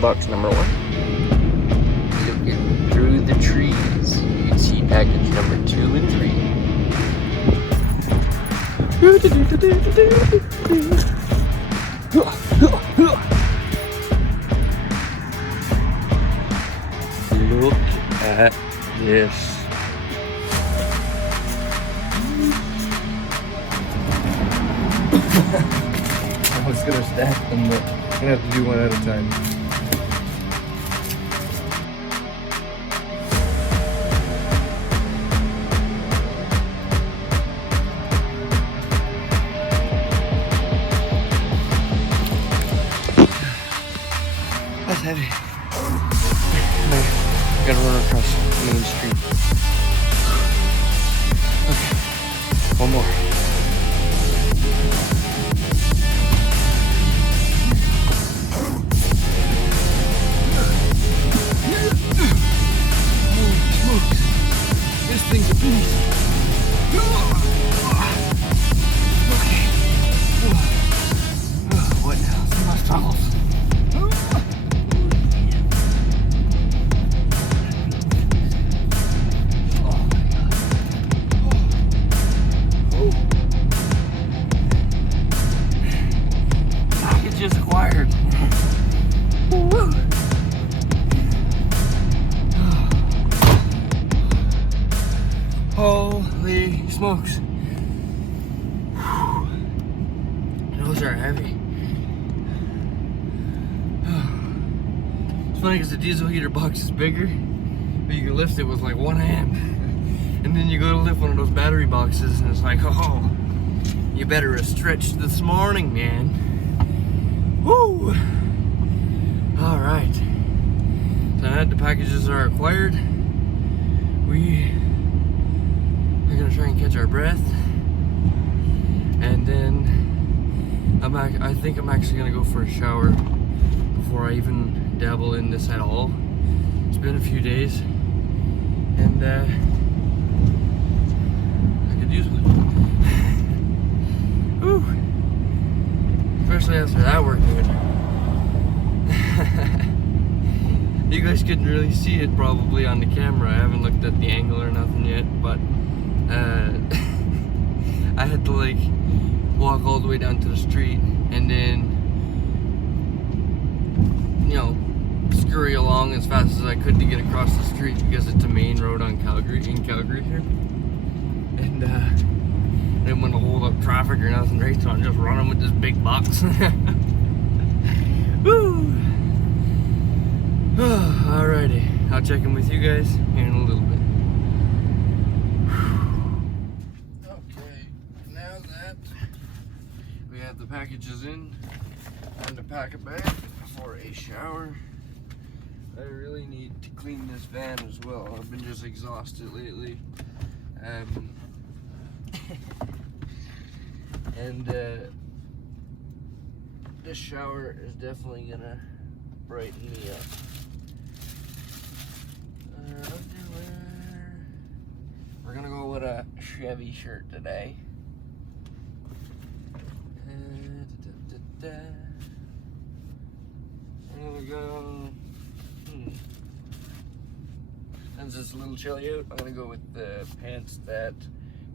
box number 1. Looking through the trees, you can see package number 2 and 3. Look at this. I was gonna stack them, but I'm gonna have to do one at a time. That's heavy. I gotta run across the main street. Okay, one more. This thing's a beast. Okay. What now? See my struggles. Package just acquired. Holy smokes. Those are heavy. It's funny because the diesel heater box is bigger, but you can lift it with like one hand. And then you go to lift one of those battery boxes and it's like, oh, you better have stretched this morning, man. Woo! Alright. So now that the packages are acquired, we're gonna try and catch our breath, and then I think I'm actually gonna go for a shower before I even dabble in this at all. It's been a few days, and I could use one. Woo! Especially after that workout. You guys couldn't really see it probably on the camera. I haven't looked at the angle or nothing yet, but I had to like walk all the way down to the street and then, you know, scurry along as fast as I could to get across the street because it's a main road in Calgary here. And didn't want to hold up traffic or nothing, right? So I'm just running with this big box. Woo! Alrighty, I'll check in with you guys here in a little bit. Okay, now that we have the packages in, time to pack a bag for a shower. I really need to clean this van as well. I've been just exhausted lately. And this shower is definitely gonna brighten me up. We're gonna go with a Chevy shirt today. I'm gonna go. Since it's a little chilly out, I'm gonna go with the pants that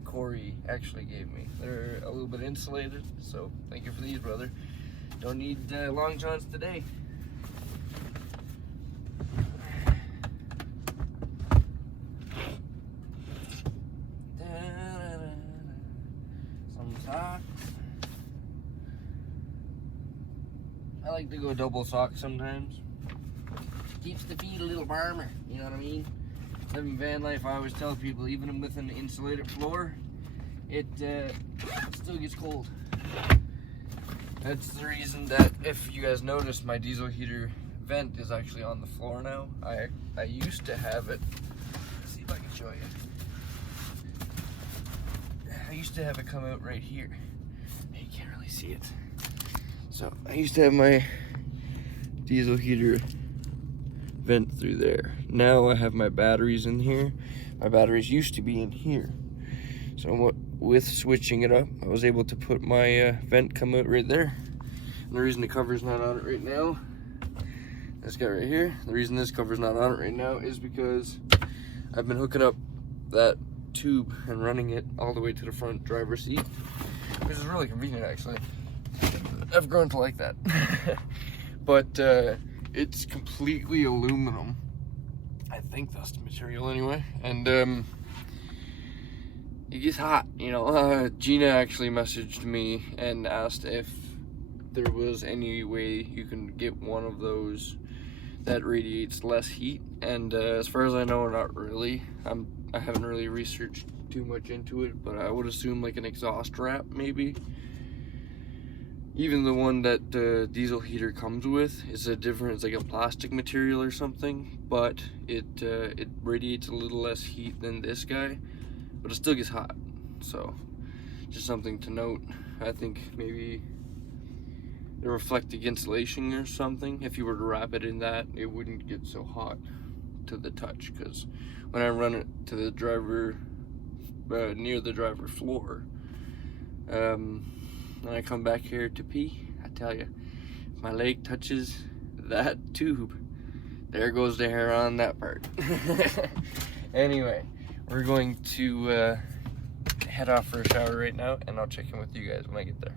Corey actually gave me. They're a little bit insulated, so thank you for these, brother. Don't need long johns today. Some socks. I like to go double sock sometimes. Keeps the feet a little warmer, you know what I mean? Living van life, I always tell people, even with an insulated floor, it still gets cold. That's the reason that, if you guys notice, my diesel heater vent is actually on the floor now. I used to have it. Let's see if I can show you. I used to have it come out right here. You can't really see it. So I used to have my diesel heater vent through there. Now I have my batteries in here. My batteries used to be in here. So with switching it up, I was able to put my vent come out right there. And the reason the cover's not on it right now, this guy right here. The reason this cover's not on it right now is because I've been hooking up that tube and running it all the way to the front driver's seat, which is really convenient actually. I've grown to like that. But it's completely aluminum. I think that's the material anyway. And it gets hot, you know. Gina actually messaged me and asked if there was any way you can get one of those that radiates less heat, and as far as I know, not really. I haven't really researched too much into it, but I would assume like an exhaust wrap maybe. Even the one that the diesel heater comes with is a different, it's like a plastic material or something, but it radiates a little less heat than this guy, but it still gets hot. So just something to note. I think maybe the reflective insulation or something, if you were to wrap it in that, it wouldn't get so hot to the touch, because when I run it to the driver, near the driver floor, when I come back here to pee, I tell you, if my leg touches that tube, there goes the hair on that part. Anyway, we're going to head off for a shower right now, and I'll check in with you guys when I get there.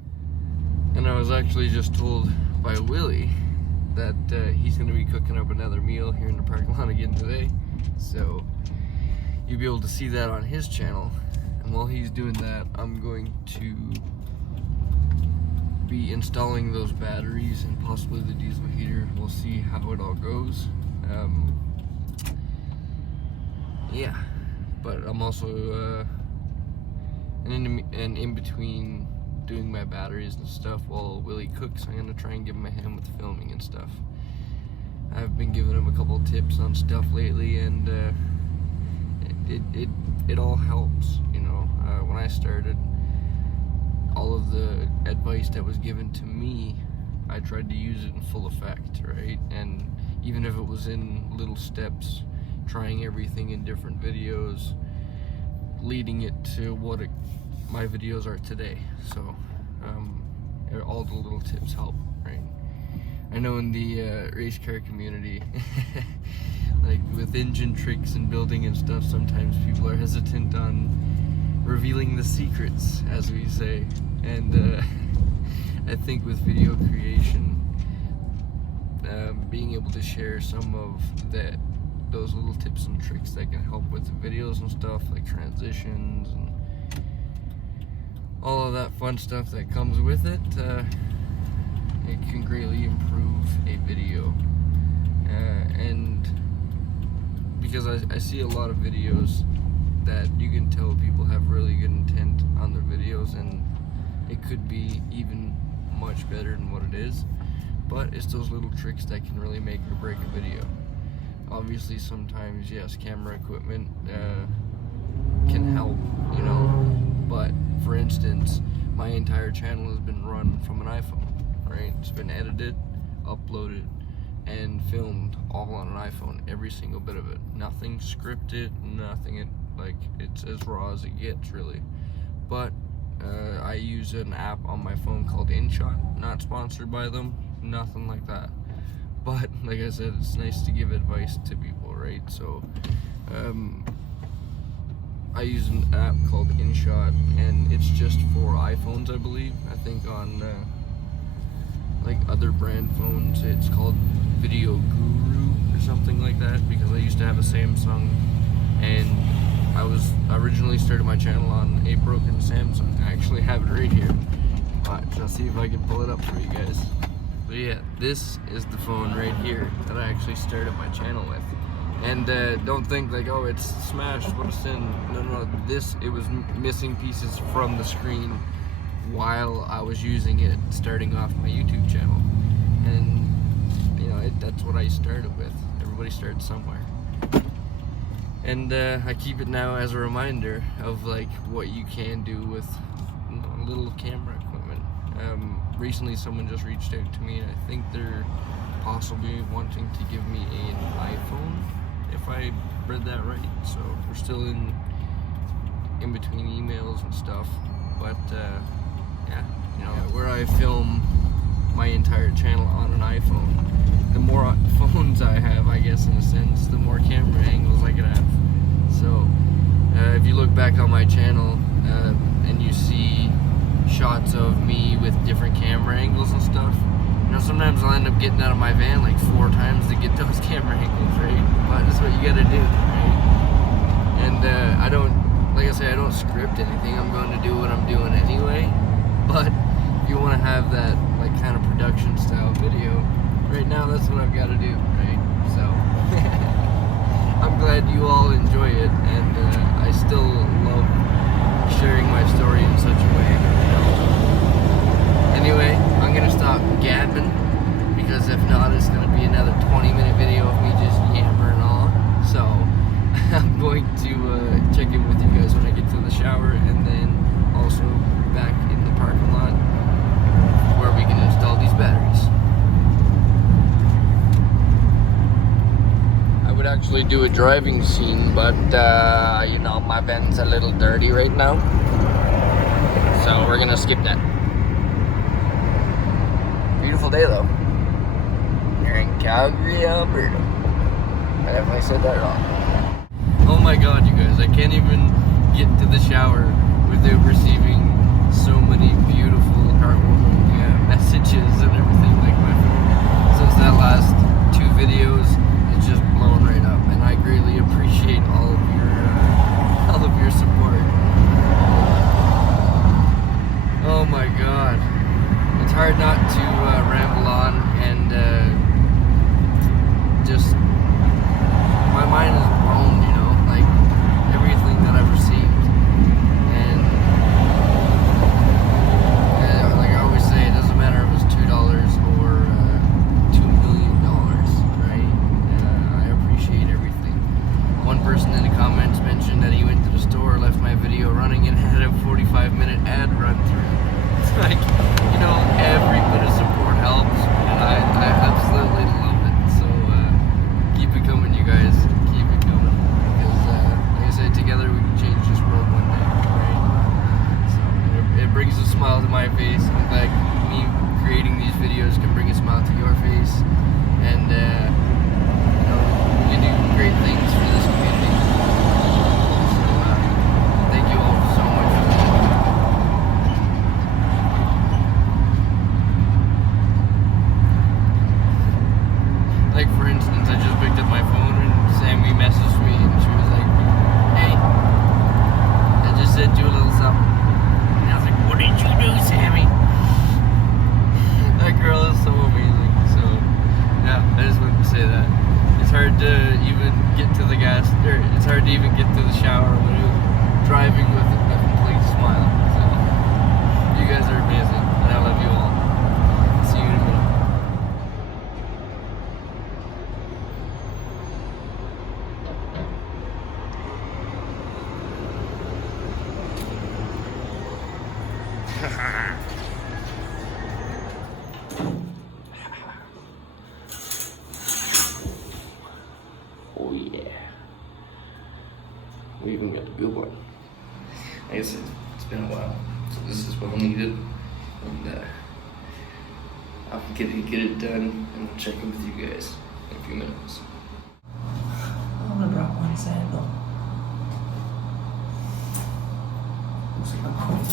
And I was actually just told by Willie that he's going to be cooking up another meal here in the parking lot again today. So you'll be able to see that on his channel. And while he's doing that, I'm going to be installing those batteries and possibly the diesel heater. We'll see how it all goes. Yeah, but I'm also in between doing my batteries and stuff while Willie cooks. I'm gonna try and give him a hand with filming and stuff. I've been giving him a couple tips on stuff lately, and it all helps, you know. When I started, all of the advice that was given to me, I tried to use it in full effect, right? And even if it was in little steps, trying everything in different videos, leading it to what my videos are today. So all the little tips help, right? I know in the race car community, like with engine tricks and building and stuff, sometimes people are hesitant on revealing the secrets, as we say. And I think with video creation, being able to share some of those little tips and tricks that can help with the videos and stuff, like transitions and all of that fun stuff that comes with it, it can greatly improve a video. And because I see a lot of videos that you can tell people have really good intent on their videos, and it could be even much better than what it is, but it's those little tricks that can really make or break a video. Obviously, sometimes, yes, camera equipment can help, you know, but for instance, my entire channel has been run from an iPhone, right? It's been edited, uploaded, and filmed all on an iPhone, every single bit of it. Nothing scripted, nothing, it's as raw as it gets, really. But I use an app on my phone called InShot, not sponsored by them, nothing like that. But like I said, it's nice to give advice to people, right? So I use an app called InShot, and it's just for iPhones, I believe. I think on like other brand phones, it's called Video Guru or something like that, because I used to have a Samsung, and I originally started my channel on a broken Samsung. I actually have it right here. Watch, I'll see if I can pull it up for you guys. So yeah, this is the phone right here that I actually started my channel with. And don't think like, oh, it's smashed, what a sin. No, it was missing pieces from the screen while I was using it, starting off my YouTube channel. And you know, that's what I started with. Everybody starts somewhere. And I keep it now as a reminder of like what you can do with little camera equipment. Recently someone just reached out to me, and I think they're possibly wanting to give me an iPhone, if I read that right. So we're still in between emails and stuff, but yeah, you know, where I film my entire entire channel on an iPhone. The more phones I have, I guess in a sense, the more camera angles I could have. So if you look back on my channel and you see shots of me with different camera angles and stuff, you know, sometimes I'll end up getting out of my van like 4 times to get those camera angles, right? But that's what you gotta do, right? And I don't, like I say, I don't script anything. I'm going to do what I'm doing anyway. But if you want to have that like kind of production style video, right now that's what I've got to do, right? So I'm glad you all enjoy it, and I still love sharing my story in such a way, you know? Anyway, I'm gonna stop gabbing, because if not, it's gonna be another 20-minute video of me just yammering on. So I'm going to check in with you guys when I get to the shower, and then also back in the parking lot where we can install these batteries. I would actually do a driving scene, but you know, my van's a little dirty right now, so we're gonna skip that. Beautiful day though. You're in Calgary, Alberta. I definitely said that wrong. Oh my god, you guys, I can't even get to the shower without receiving so many beautiful, heartwarming messages and everything. Like, my phone, since that last 2 videos, it's just blown right up, and I greatly appreciate all of your support. Oh my god, it's hard not to ramble on and just, my mind is blown, you know, like everything that I've received. And like I always say, it doesn't matter if it's $2 or $2 million, right? I appreciate everything. One person in the comments mentioned that he went to the store, left my video running, and had a 45-minute ad run through. It's like, you know, every bit of support helps, and I absolutely love it. So keep it coming, you guys. Keep it coming, because like I said, together we can change this world one day, right? So it brings a smile to my face. I'm glad me creating these videos can bring a smile to your face, and you know, we do great things for this community. So thank you all so much for that. Like, for instance, I just picked up my phone and Sammy messaged me, and she was like, "Hey, I just sent you a little something." And I was like, "What did you do, Sammy?" That girl is so amazing. So yeah, I just wanted to say that. It's hard to even get to the it's hard to even get to the shower when you're driving with a complete smile. So you guys are amazing, and I love you all. See you in a minute. Oh yeah. We even got the good one. I guess it's been a while, so this is well needed. And I'll get it done and check in with you guys in a few minutes. I only brought one sandal. Looks like a coin.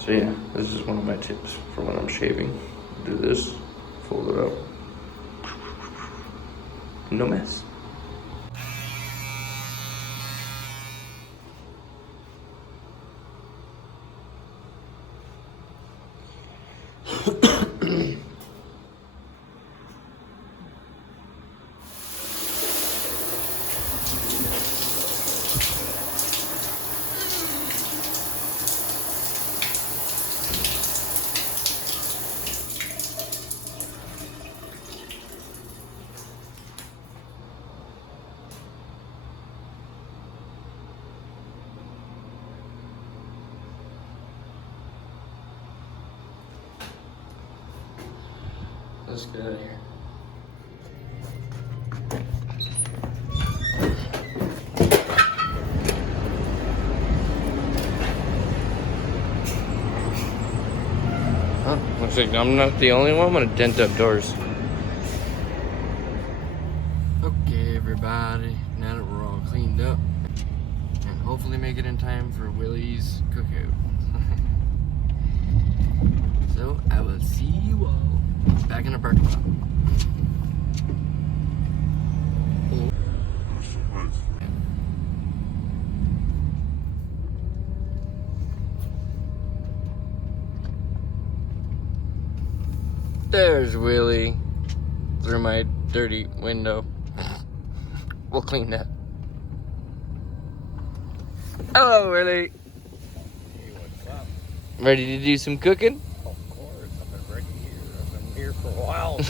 So yeah, this is one of my tips for when I'm shaving. Do this, fold it up, no mess. Let's get out of here. Huh? Looks like I'm not the only one. I'm gonna dent up doors. Okay, everybody. Now that we're all cleaned up, and hopefully make it in time for Willie's cookout. So I will see you all back in the parking lot. There's Willie through my dirty window. We'll clean that. Hello, Willie. Hey, what's up? Ready to do some cooking? Of course, I've been ready here. I've been here for a while.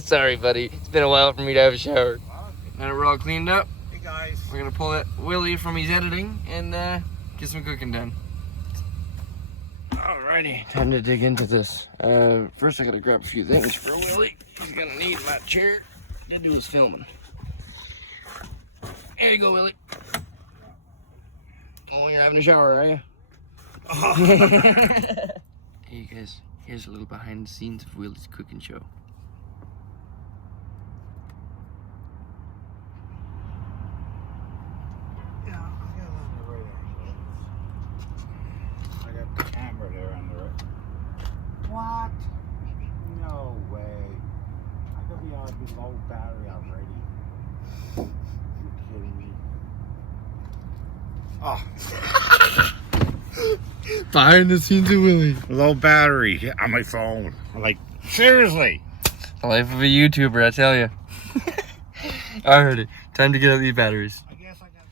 Sorry, buddy. It's been a while for me to have a shower. Now that we're all cleaned up, Hey guys. we're gonna pull that Willie from his editing and get some cooking done. Alrighty, time to dig into this. First I gotta grab a few things for Willie. He's gonna need my chair to do his filming. Here you go, Willie. Oh, you're having a shower, are you? Hey guys, here's a little behind the scenes of Willie's cooking show. Yeah, I got it on the radar. I got the camera there under it. What? No way. I could be on a low battery already. You're kidding me. Oh. Behind the scenes of Willie. Low battery on my phone. Like, seriously. The life of a YouTuber, I tell you. I heard it. Time to get out these batteries. I guess I got.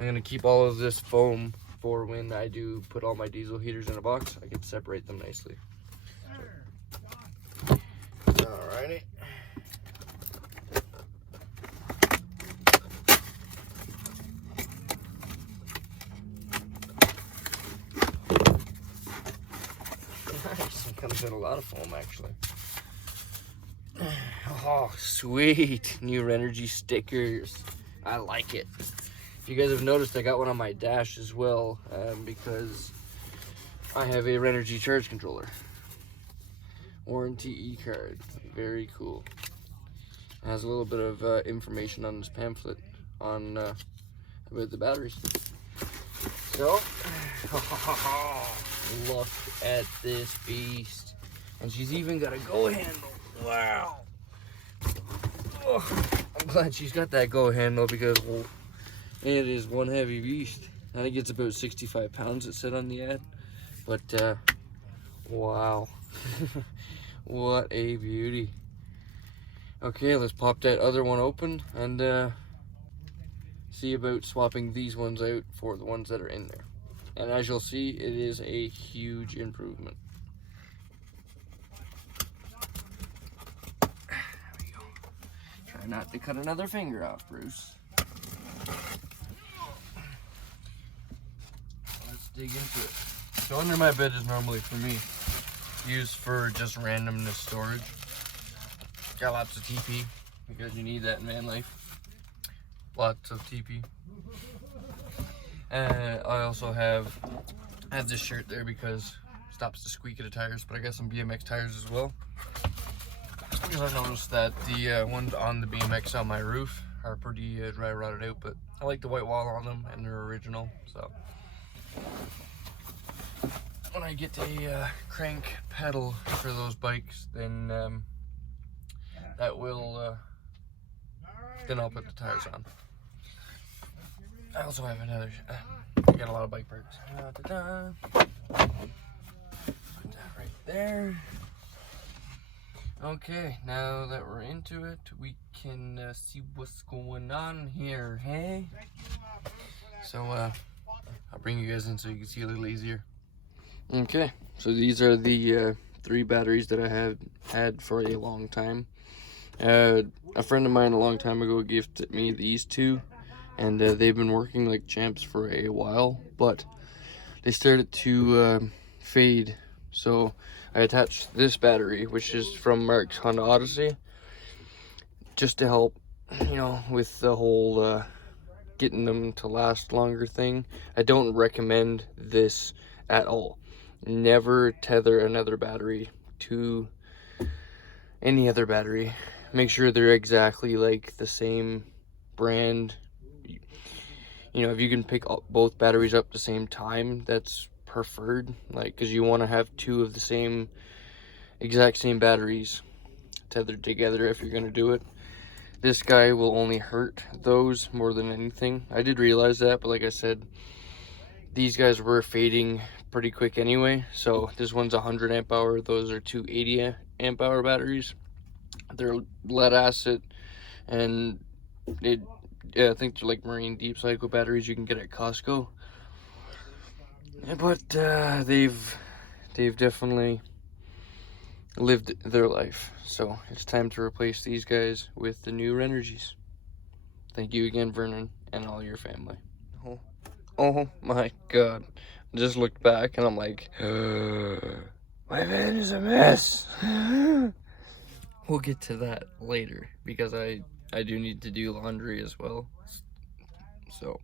I'm gonna keep all of this foam for when I do put all my diesel heaters in a box. I can separate them nicely. Alrighty. Nice. It comes in a lot of foam, actually. Oh, sweet. New Energy stickers. I like it. If you guys have noticed, I got one on my dash as well, because I have a Energy charge controller. Warranty e-card. Very cool. It has a little bit of information on this pamphlet on about the batteries. So, look at this beast. And she's even got a go handle. Wow. Oh, I'm glad she's got that go handle because it is one heavy beast. I think it's about 65 pounds, it said on the ad. But, wow. What a beauty. Okay, let's pop that other one open and see about swapping these ones out for the ones that are in there. And as you'll see, it is a huge improvement. There we go. Try not to cut another finger off, Bruce. Let's dig into it. So under my bed is normally for me used for just randomness storage. Got lots of TP because you need that in van life. Lots of TP. And I also have this shirt there because it stops the squeak of the tires, but I got some BMX tires as well. Because I noticed that the ones on the BMX on my roof are pretty dry rotted out, but I like the white wall on them and they're original, so. When I get a crank pedal for those bikes, then that will, then I'll put the tires on. I also have another, I got a lot of bike parts. Put that right there. Okay, now that we're into it, we can see what's going on here, hey? So, I'll bring you guys in so you can see a little easier. Okay, so these are the 3 batteries that I have had for a long time. A friend of mine a long time ago gifted me these 2, and they've been working like champs for a while, but they started to fade So I attached this battery, which is from Mark's Honda Odyssey, just to help, you know, with the whole getting them to last longer thing. I don't recommend this at all. Never tether another battery to any other battery. Make sure they're exactly like the same brand. You know, if you can pick up both batteries up at the same time, that's preferred, like, because you want to have two of the same exact same batteries tethered together if you're going to do it. This guy will only hurt those more than anything. I did realize that, but like I said, these guys were fading pretty quick anyway. So this one's 100 amp hour, those are 280 amp hour batteries. They're lead acid, and I think they're like marine deep cycle batteries you can get at Costco. But they've definitely lived their life, so it's time to replace these guys with the new Renergies. Thank you again, Vernon, and all your family. Oh my god, I just looked back and I'm like, my van is a mess. We'll get to that later because I do need to do laundry as well, so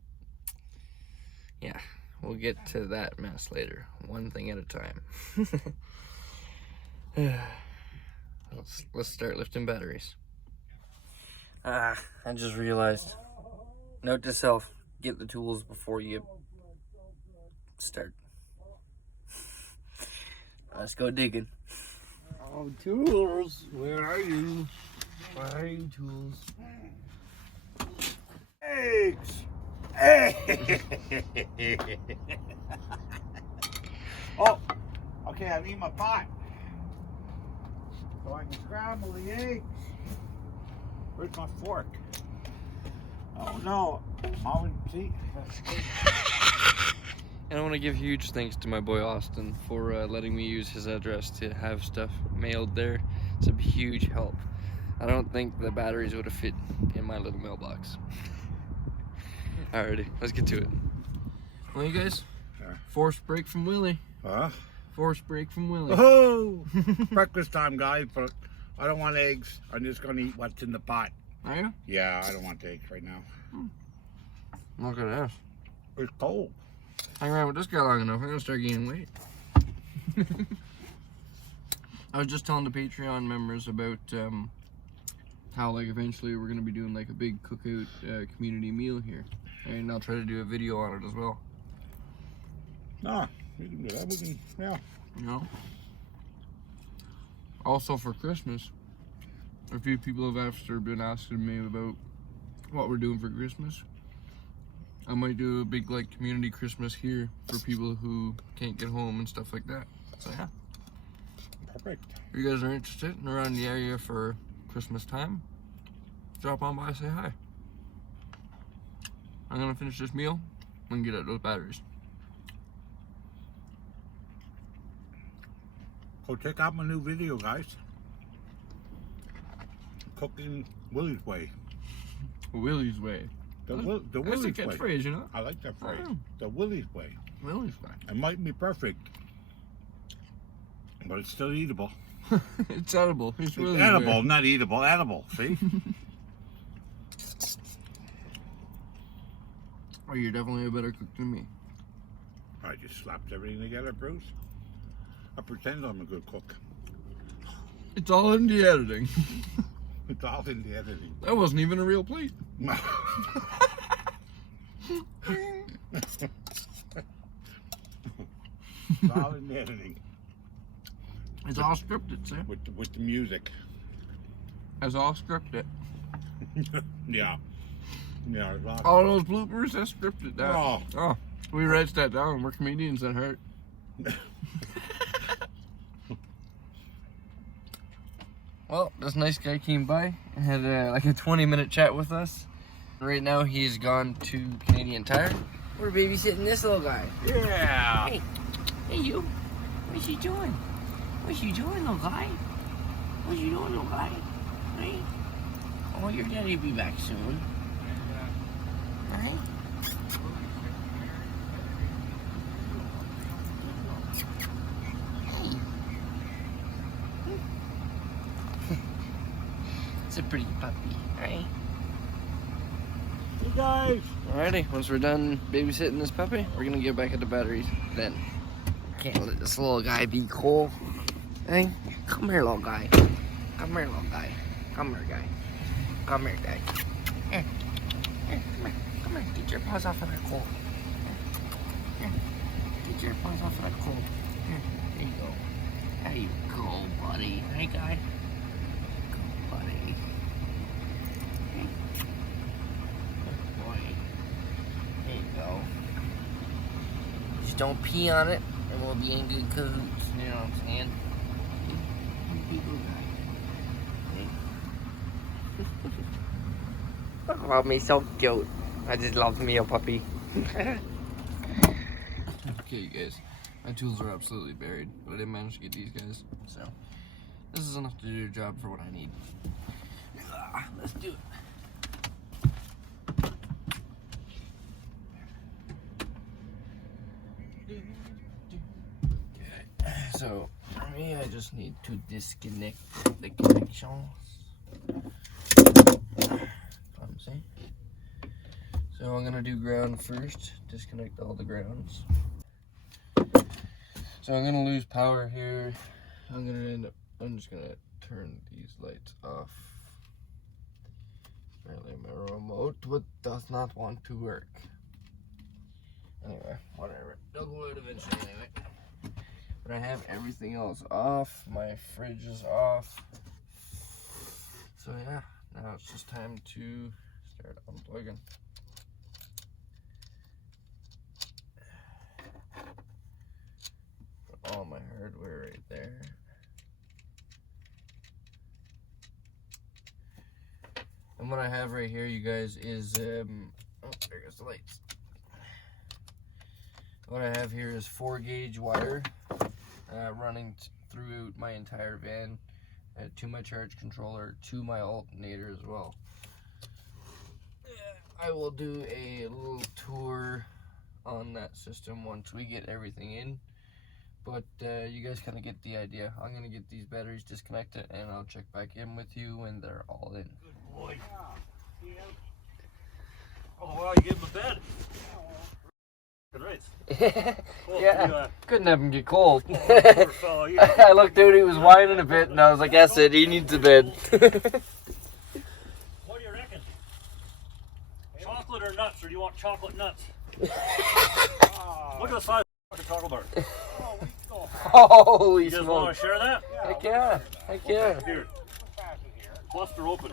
yeah, we'll get to that mess later, one thing at a time. Let's start lifting batteries. I just realized, note to self, get the tools before you start. Let's go digging. Oh, tools, where are you? Where are you, tools? Eggs! Hey! Oh, okay, I need my pot. So I can scramble the eggs. Where's my fork? Oh no. See? And I want to give huge thanks to my boy Austin for letting me use his address to have stuff mailed there. It's a huge help. I don't think the batteries would have fit in my little mailbox. Alrighty, let's get to it. Well, you guys, forced break from Willie. Huh? Forced break from Willie. Oh! Breakfast time, guys, but I don't want eggs. I'm just going to eat what's in the pot. Are you? Yeah, I don't want eggs right now. Look at this. It's cold. Hang around with this guy long enough, I'm gonna start gaining weight. I was just telling the Patreon members about how, like, eventually we're gonna be doing like a big cookout community meal here, and I'll try to do a video on it as well. No, we can do that. We can, yeah. You know. Also for Christmas, a few people have been asking me about what we're doing for Christmas. I might do a big like community Christmas here for people who can't get home and stuff like that. So yeah. Perfect. If you guys are interested and around the area for Christmas time, drop on by, say hi. I'm gonna finish this meal and get out those batteries. Go check out my new video, guys. Cooking Willie's way. Willie's way. The That's Willie's a way. catchphrase, you know? I like that phrase. Oh. The Willie's way. Willie's way. It might be perfect, but it's still eatable. It's edible. It's Willie's edible, way. not eatable. Edible. See? Oh, you're definitely a better cook than me. I just slapped everything together, Bruce. I pretend I'm a good cook. It's all in the editing. It's all in the editing. That wasn't even a real plate. It's all in the editing. It's all scripted, see? With the music. It's all scripted. Yeah. Yeah. All those bloopers, that's scripted. That. Oh. We write that down. We're comedians at heart. Well, this nice guy came by and had like a 20-minute chat with us. Right now, he's gone to Canadian Tire. We're babysitting this little guy. Yeah. Hey, you. What you doing? What you doing, little guy? What you doing, little guy? Hey. Oh, your daddy'll be back soon. Hey. Hey. It's a pretty puppy, right? Hey guys! Alrighty, once we're done babysitting this puppy, we're gonna get back at the batteries then. Can't let this little guy be cold. Hey, come here, little guy. Come here, little guy. Come here, guy. Come here, guy. Here. Here, come here. Come here. Get your paws off of that coal. Here. Get your paws off of that coal. Here. There you go. There you go, buddy. Hey, guy. Good buddy. Hey. Good boy. There you go. Just don't pee on it, and we'll be in good cahoots. You know what I'm saying? Oh, me so cute. I just love me a puppy. Okay, you guys. My tools are absolutely buried, but I did manage to get these guys. So, this is enough to do the job for what I need. Let's do it. Okay, so for me, I just need to disconnect the connections. See? So I'm gonna do ground first, disconnect all the grounds. So I'm gonna lose power here. I'm just gonna turn these lights off. Apparently my remote does not want to work. Anyway, whatever. They'll go out eventually anyway. But I have everything else off. My fridge is off. So yeah, now it's just time to start unplugging. Put all my hardware right there. And what I have right here, you guys, is oh, there goes the lights. What I have here is 4-gauge wire running through my entire van to my charge controller, to my alternator as well. I will do a little tour on that system once we get everything in, but you guys kind of get the idea. I'm going to get these batteries disconnected and I'll check back in with you when they're all in. Good boy. Oh, wow, you gave him a bed. Good rates. Well, Yeah, couldn't have him get cold. poor fellow, I looked out, he was whining a bit, and I was like, that's it, he needs a bed. What do you reckon? Chocolate or nuts, or do you want chocolate nuts? Look at the size of the chocolate bar. Holy You guys want smokes. to share that? Heck yeah, heck yeah. Here. Cluster open.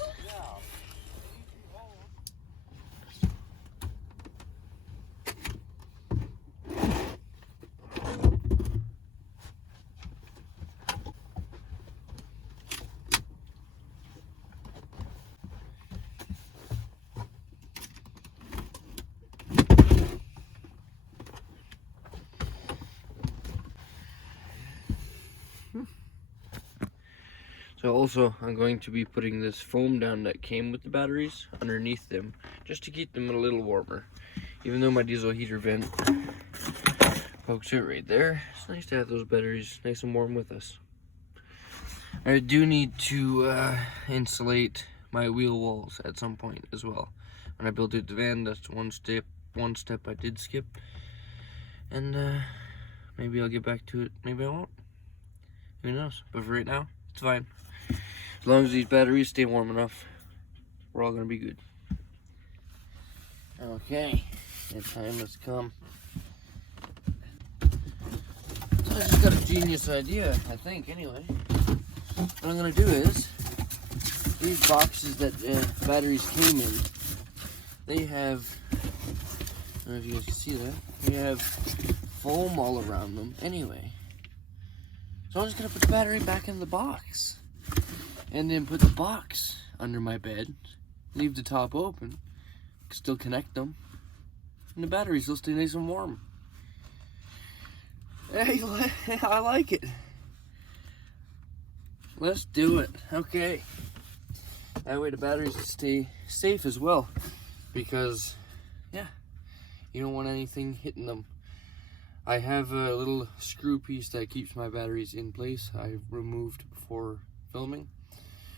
So also, I'm going to be putting this foam down that came with the batteries underneath them, just to keep them a little warmer. Even though my diesel heater vent pokes out right there, it's nice to have those batteries nice and warm with us. I do need to insulate my wheel walls at some point as well. When I built out the van, that's one step I did skip. And maybe I'll get back to it, maybe I won't. Who knows? But for right now, it's fine. As long as these batteries stay warm enough, we're all gonna be good. Okay, the time has come. So I just got a genius idea, I think, anyway. What I'm gonna do is, these boxes that batteries came in, they have, I don't know if you guys can see that, they have foam all around them anyway. So I'm just gonna put the battery back in the box. And then put the box under my bed, leave the top open, still connect them, and the batteries will stay nice and warm. Hey, I like it. Let's do it. Okay. That way the batteries will stay safe as well, because, yeah, you don't want anything hitting them. I have a little screw piece that keeps my batteries in place. I removed before filming.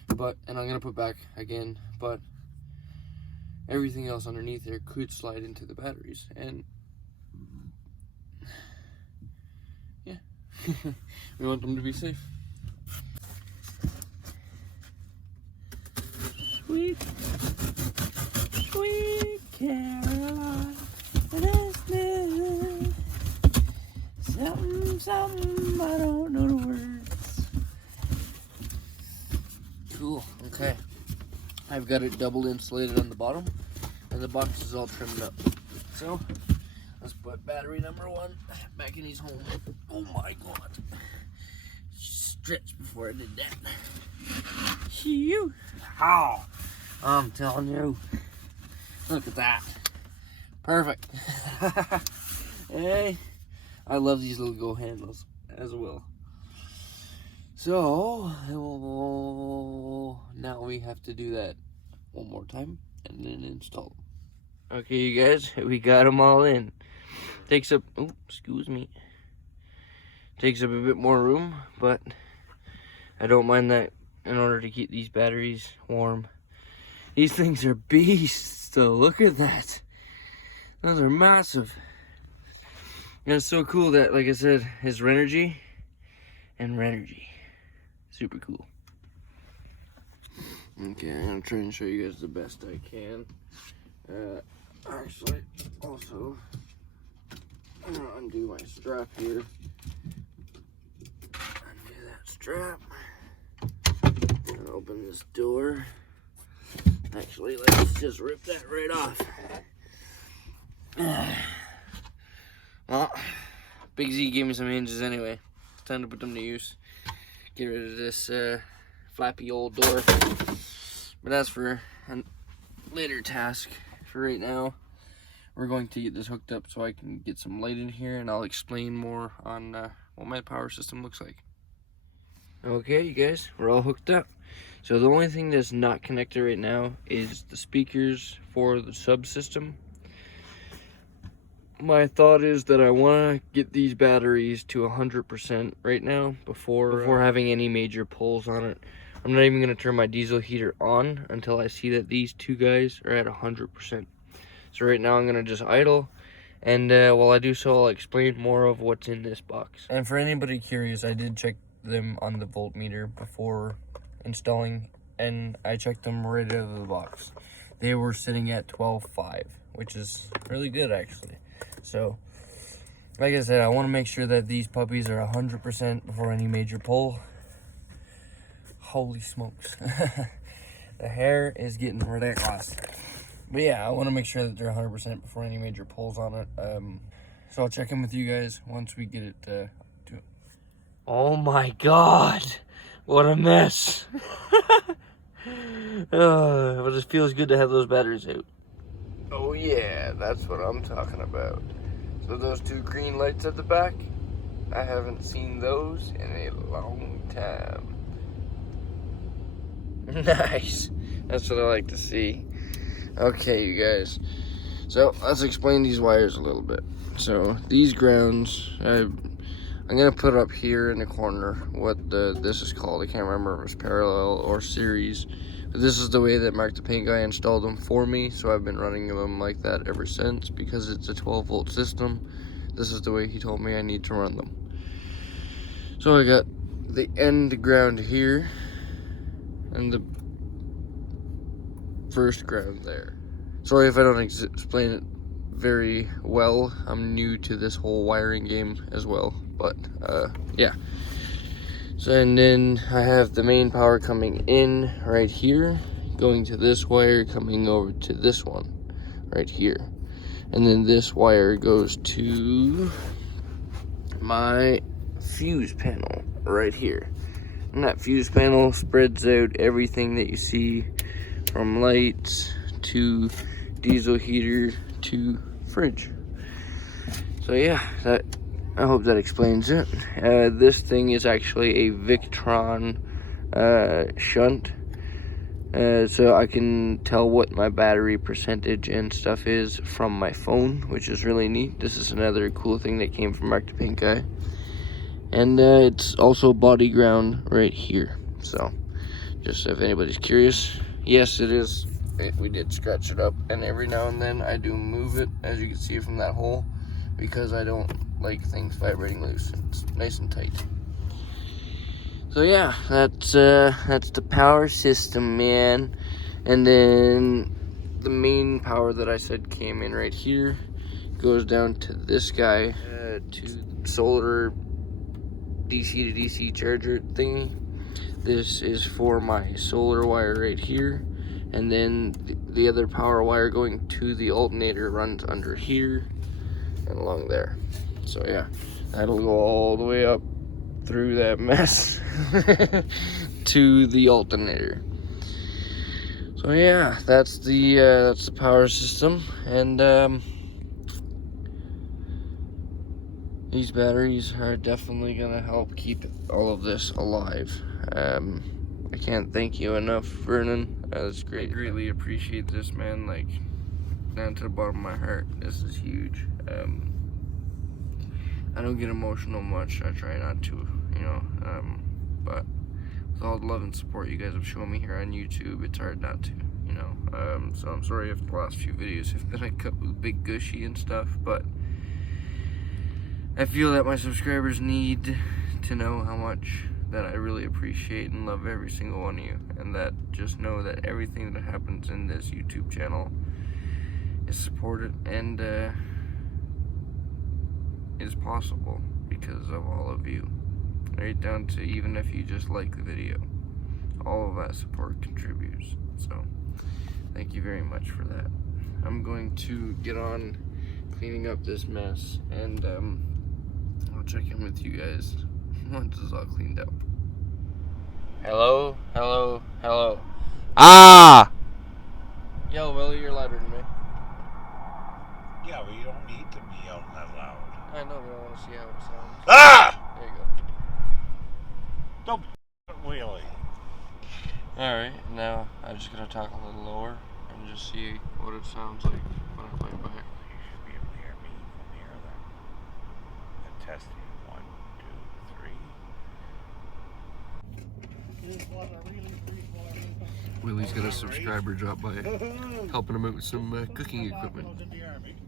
and I'm gonna put back again, but everything else underneath there could slide into the batteries, and yeah, we want them to be safe. Sweet, sweet Caroline, something, something, I don't know the words. Cool, okay. I've got it double insulated on the bottom, and the box is all trimmed up. So, let's put battery number 1 back in his home. Oh my god. Stretch before I did that. Phew. How? I'm telling you. Look at that. Perfect. Hey, I love these little go handles as well. So, now we have to do that one more time and then install them. Okay, you guys, we got them all in. Takes up, oh, excuse me. Takes up a bit more room, but I don't mind that in order to keep these batteries warm. These things are beasts, so look at that. Those are massive. And it's so cool that, like I said, it's Renergy and Renergy. Super cool. Okay, I'm gonna try and show you guys the best I can. Actually, also, I'm gonna undo my strap here. Undo that strap. And open this door. Actually, let's just rip that right off. Well, Big Z gave me some hinges anyway. It's time to put them to use. Get rid of this flappy old door. But that's for a later task. For right now, we're going to get this hooked up so I can get some light in here, and I'll explain more on what my power system looks like. Okay, you guys, we're all hooked up. So the only thing that's not connected right now is the speakers for the subsystem. My thought is that I want to get these batteries to 100% right now before having any major pulls on it. I'm not even going to turn my diesel heater on until I see that these two guys are at 100%. So right now I'm going to just idle, and while I do so, I'll explain more of what's in this box. And for anybody curious, I did check them on the voltmeter before installing, and I checked them right out of the box. They were sitting at 12.5, which is really good actually. So, like I said, I want to make sure that these puppies are 100% before any major pull. Holy smokes. The hair is getting ridiculous. But yeah, I want to make sure that they're 100% before any major pulls on it. So I'll check in with you guys once we get it to it. Oh my god, what a mess. But it feels good to have those batteries out. Oh yeah, that's what I'm talking about. So those two green lights at the back, I haven't seen those in a long time. Nice, that's what I like to see. Okay, you guys, so let's explain these wires a little bit. So these grounds, I'm gonna put up here in the corner what this is called. I can't remember if it was parallel or series. This is the way that Mark the Paint Guy installed them for me, so I've been running them like that ever since because it's a 12-volt system. This is the way he told me I need to run them. So I got the end ground here and the first ground there. Sorry if I don't explain it very well. I'm new to this whole wiring game as well, but yeah. So, and then I have the main power coming in right here, going to this wire, coming over to this one right here. And then this wire goes to my fuse panel right here. And that fuse panel spreads out everything that you see from lights to diesel heater to fridge. So yeah, I hope that explains it. This thing is actually a Victron shunt, so I can tell what my battery percentage and stuff is from my phone, which is really neat. This is another cool thing that came from Mark the Paint Guy. And it's also body ground right here. So Just if anybody's curious, yes, it is. We did scratch it up, and every now and then I do move it, as you can see from that hole, because I don't like things vibrating loose. It's nice and tight. So yeah, that's the power system, man. And then the main power that I said came in right here goes down to this guy, to the solar DC to DC charger thingy. This is for my solar wire right here, and then the other power wire going to the alternator runs under here and along there. So yeah, that'll go all the way up through that mess to the alternator. So yeah, that's the power system, and these batteries are definitely gonna help keep all of this alive. I can't thank you enough, Vernon. That's great. I greatly appreciate this, man. Like, down to the bottom of my heart. This is huge. I don't get emotional much. I try not to, you know. But with all the love and support you guys have shown me here on YouTube, it's hard not to, you know. So I'm sorry if the last few videos have been a bit gushy and stuff, but I feel that my subscribers need to know how much that I really appreciate and love every single one of you, and that just know that everything that happens in this YouTube channel is supported and is possible because of all of you, right down to even if you just like the video. All of that support contributes, so thank you very much for that. I'm going to get on cleaning up this mess, and I'll check in with you guys once it's all cleaned up. Hello, hello, hello. Ah! Yo, Willie, you're louder than me. Yeah, but you don't need to be yelling that loud. I know, but I want to see how it sounds. Ah! There you Don't Willie. go. Alright, now I'm just going to talk a little lower and just see what it sounds like when I play it back. You should be able to hear me from here then. And testing. 1, 2, 3. Willie's got a subscriber drop by helping him out with some cooking equipment.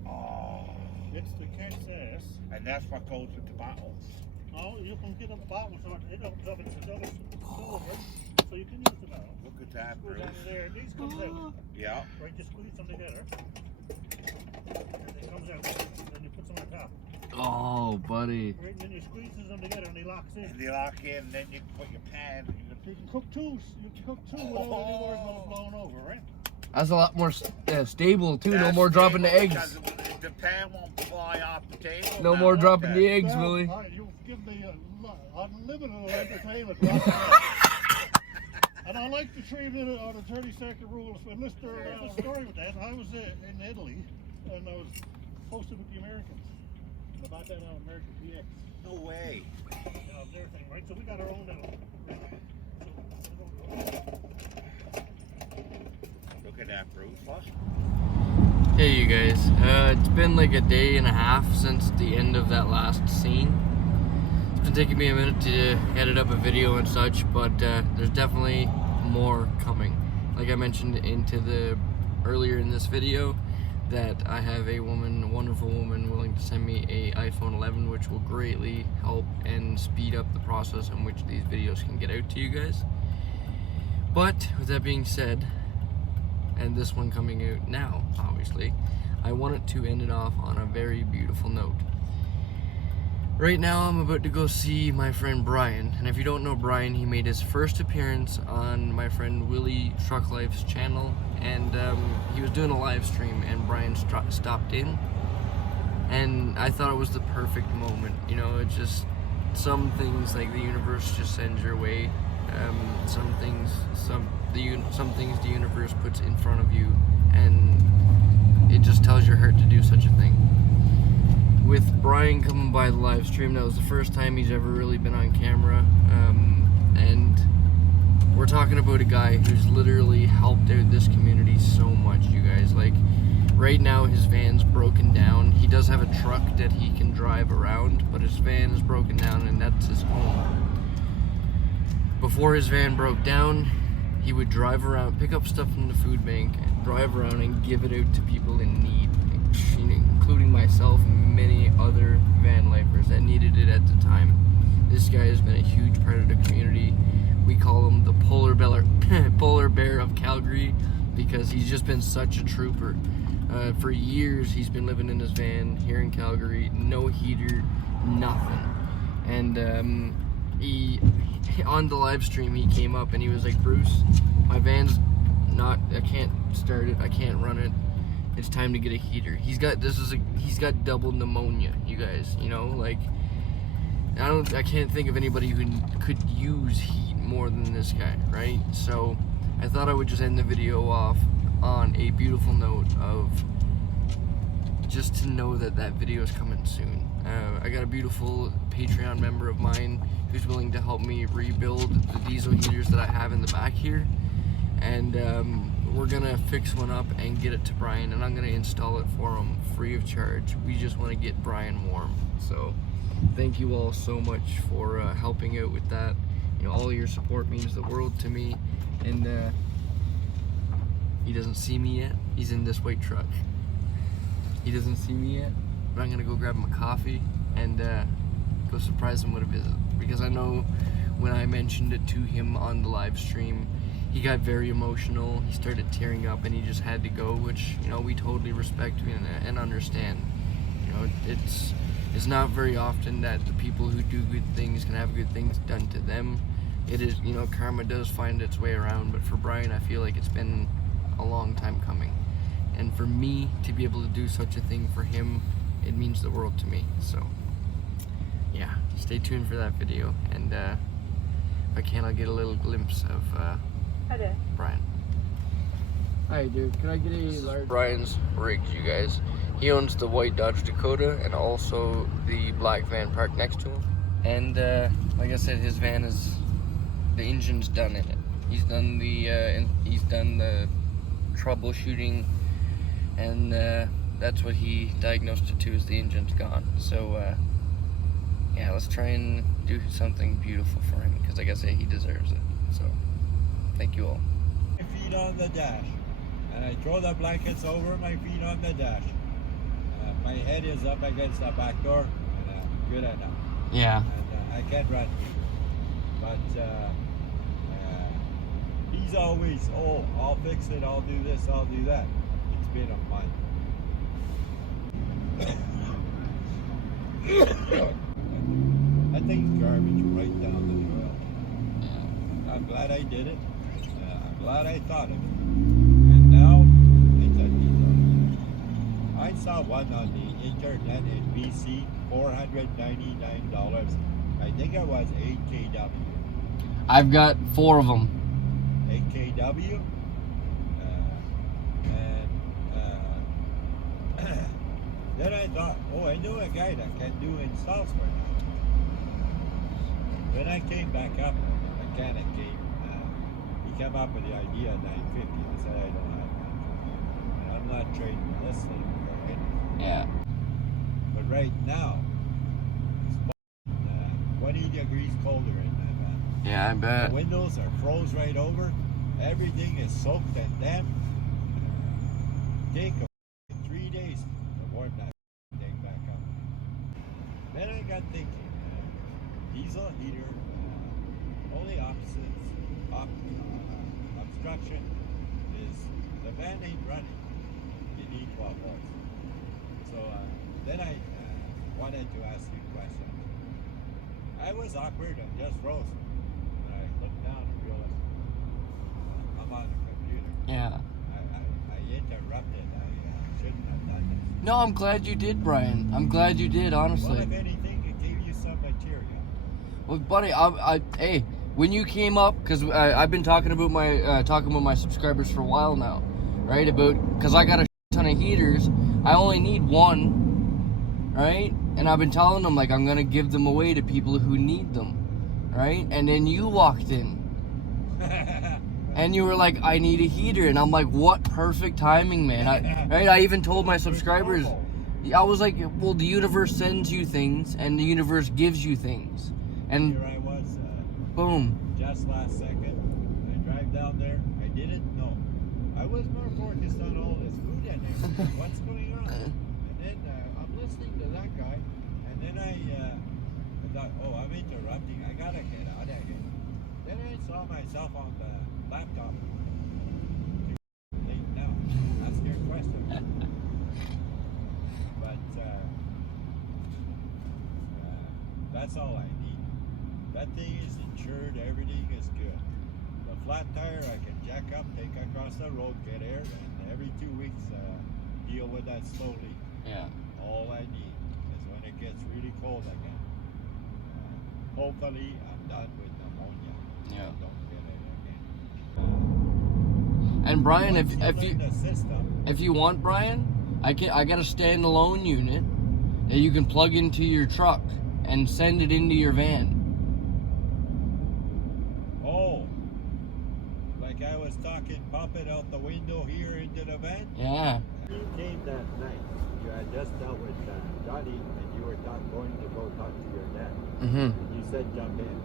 Oh. It's the cat's ass. And that's what goes with the bottles. Oh, you can get a bottle so it opens up into double silver, so you can use the bottle. Look at that, Go Bruce. down there, these comes out. Yeah. Right, you squeeze them together. And it comes out, then you put some on top. Oh, buddy. Right, and then you squeeze them together and they lock in. And they lock in, then you can put your pan and You can cook two. You can cook two without any worries about it blowing over, right? That's a lot more stable, too. No That's more dropping the stable eggs. because the pan won't fly off the table. No now, more won't dropping it? the eggs, Well, Willie. you give me unlimited entertainment. And I like the 3-minute or the 30-second rule. And let's start a story with that. I was in Italy, and I was posted with the Americans. About that American PX. No way. Their thing, right? So we got our own little. Look at that, Bruce. What? Hey, you guys. It's been like a day and a half since the end of that last scene. It's been taking me a minute to edit up a video and such, but there's definitely more coming. Like I mentioned earlier in this video, that I have a wonderful woman willing to send me a iPhone 11, which will greatly help and speed up the process in which these videos can get out to you guys. But with that being said, and this one coming out now, obviously, I wanted to end it off on a very beautiful note. Right now I'm about to go see my friend Brian, and if you don't know Brian, he made his first appearance on my friend Willie Truck Life's channel, and he was doing a live stream and Brian stopped in, and I thought it was the perfect moment. You know, it just, some things like the universe just sends your way. Some things the universe puts in front of you, and it just tells your heart to do such a thing. With Brian coming by the live stream, that was the first time he's ever really been on camera, and we're talking about a guy who's literally helped out this community so much, you guys. Like, right now his van's broken down. He does have a truck that he can drive around, but his van is broken down and that's his home. Before his van broke down, he would drive around, pick up stuff from the food bank, drive around and give it out to people in need, including myself and many other van lifers that needed it at the time. This guy has been a huge part of the community. We call him the polar bear of Calgary because he's just been such a trooper. For years, he's been living in his van here in Calgary, no heater, nothing. And he on the live stream, he came up and he was like, Bruce, my van's not, I can't start it, I can't run it. It's time to get a heater. He's got double pneumonia, you guys, you know, like, I can't think of anybody who could use heat more than this guy, right? So I thought I would just end the video off on a beautiful note of just to know that that video is coming soon. I got a beautiful Patreon member of mine who's willing to help me rebuild the diesel heaters that I have in the back here, and we're gonna fix one up and get it to Brian, and I'm gonna install it for him free of charge. We just want to get Brian warm. So thank you all so much for helping out with that. You know, all your support means the world to me. And he doesn't see me yet. He's in this white truck. He doesn't see me yet, but I'm gonna go grab him a coffee and go surprise him with a visit, because I know when I mentioned it to him on the live stream, he got very emotional. He started tearing up and he just had to go, which, you know, we totally respect and understand. You know, it's not very often that the people who do good things can have good things done to them. It is, you know, karma does find its way around, but for Brian, I feel like it's been a long time coming. And for me to be able to do such a thing for him, it means the world to me. So yeah, stay tuned for that video, and if I can, I'll get a little glimpse of Brian. Hi dude, can I get a large? Brian's rigs, you guys. He owns the white Dodge Dakota and also the black van parked next to him. And like I said, his van is, the engine's done in it. He's done the troubleshooting, and that's what he diagnosed it to, is the engine's gone. So yeah, let's try and do something beautiful for him, because like I say, he deserves it. So thank you all. My feet on the dash, and I throw the blankets over my feet on the dash. My head is up against the back door, and I'm good enough. Yeah. And I can't run, but he's always, oh, I'll fix it, I'll do this, I'll do that. It's been a month. That thing's garbage right down the trail. I'm glad I did it. I'm glad I thought of it. And now it's a diesel. I saw one on the internet in BC, $499. I think it was 8 kW. I've got 4 of them. 8 kW. Then I thought, oh, I know a guy that can do installs for now. Then I came back up, and the mechanic came. He came up with the idea of 950. I said, I don't have that. I'm not trading this thing for anything. Yeah. But right now, it's 20 degrees colder in that van. Yeah, I bet. The windows are froze right over. Everything is soaked and damp. Take 3 days to warm that thing back up. Then I got thinking, diesel heater, only obstruction is the van ain't running. You need 12 volts. So then I wanted to ask you a question. I was awkward and just froze. And I looked down and realized I'm on the computer. Yeah. I interrupted. I shouldn't have done this. No, I'm glad you did, Brian. I'm glad you did, honestly. Well, if anything, it gave you some material. Well, buddy, hey, when you came up, because I've been talking about my subscribers for a while now, right? Because I got a ton of heaters. I only need one, right? And I've been telling them, like, I'm gonna give them away to people who need them, right? And then you walked in. And you were like, I need a heater. And I'm like, what perfect timing, man. I even told my subscribers, I was like, well, the universe sends you things and the universe gives you things. And here I was, boom. just last second, I drive down there? I didn't know. I was more focused on all this food and everything. What's going on? And then I'm listening to that guy, and then I thought, oh, I'm interrupting. I gotta get out of here. Then I saw myself on the laptop. Late now. Ask your question. But that's all I need. That thing is insured. Everything is good. The flat tire I can jack up, take across the road, get air, and every 2 weeks deal with that slowly. Yeah. All I need is when it gets really cold again. Hopefully I'm done with pneumonia. Yeah. Don't get it again. And Brian, Once if learn the system, if you want, Brian, I got a standalone unit that you can plug into your truck and send it into your van. oh, like I was talking, pop it out the window here into the van. Yeah. You came that night. You had just dealt with Johnny, and you were going to go talk to your dad. Mm-hmm. And you said jump in.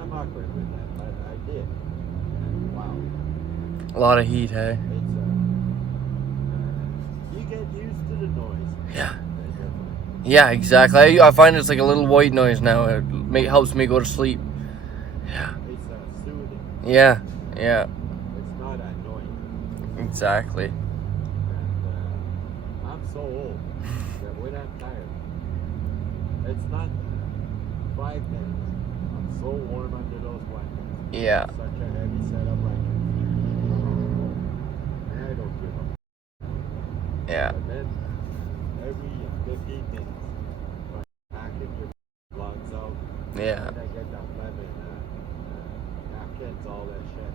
I'm awkward with that, but I did. And wow, A lot of heat, hey? it's you get used to the noise. Yeah. Yeah, exactly. I find it's like a little white noise now. It helps me go to sleep. Yeah. It's soothing. Yeah. Yeah. It's not annoying. Exactly. And I'm so old that when I'm tired, it's not 5 minutes. I'm so warm under those blankets. Yeah. Such a heavy setup right now. And I don't give up. Yeah. But then every 15 minutes, packing your lungs out. Yeah. And I get that lemon, napkins, all that shit.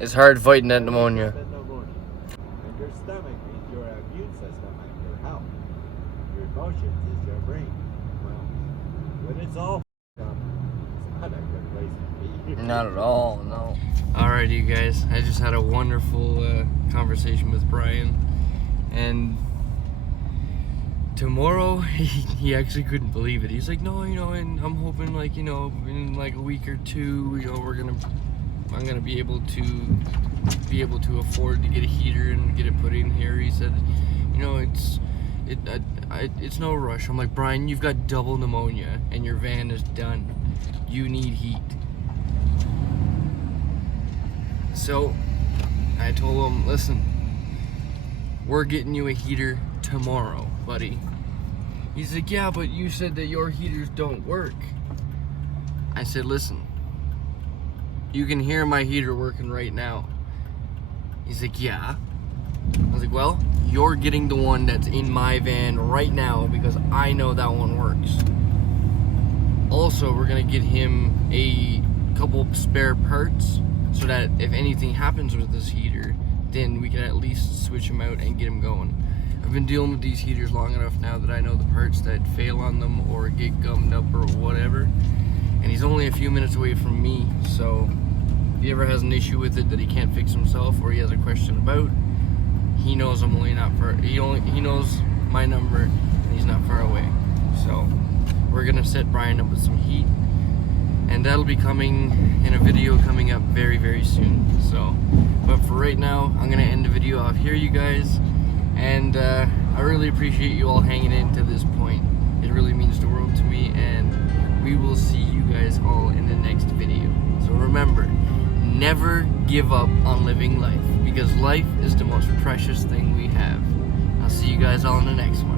It's hard fighting that pneumonia. In the morning. And your stomach is your immune system and your health. Your emotions is your brain. Well, when it's all up, it's not a good place to be. Not at all, no. Alright, you guys. I just had a wonderful conversation with Brian. And tomorrow, he actually couldn't believe it. He's like, no, and I'm hoping, like, in like a week or two, I'm gonna be able to afford to get a heater and get it put in here. He said, it's no rush. I'm like, Brian, you've got double pneumonia and your van is done. You need heat. So I told him, listen, we're getting you a heater tomorrow, buddy. He's like, yeah, but you said that your heaters don't work. I said, listen, you can hear my heater working right now. He's like, yeah. I was like, well, you're getting the one that's in my van right now because I know that one works. Also, we're gonna get him a couple spare parts so that if anything happens with this heater, then we can at least switch him out and get him going. I've been dealing with these heaters long enough now that I know the parts that fail on them or get gummed up or whatever. And he's only a few minutes away from me, so if he ever has an issue with it that he can't fix himself or he has a question about, he knows I'm only not far. He knows my number and he's not far away. So we're gonna set Brian up with some heat, and that'll be coming in a video coming up very, very soon. So, but for right now, I'm gonna end the video off here, you guys. And I really appreciate you all hanging in to this point. It really means the world to me, and we will see you guys all in the next video. So remember, never give up on living life, because life is the most precious thing we have. I'll see you guys all in the next one.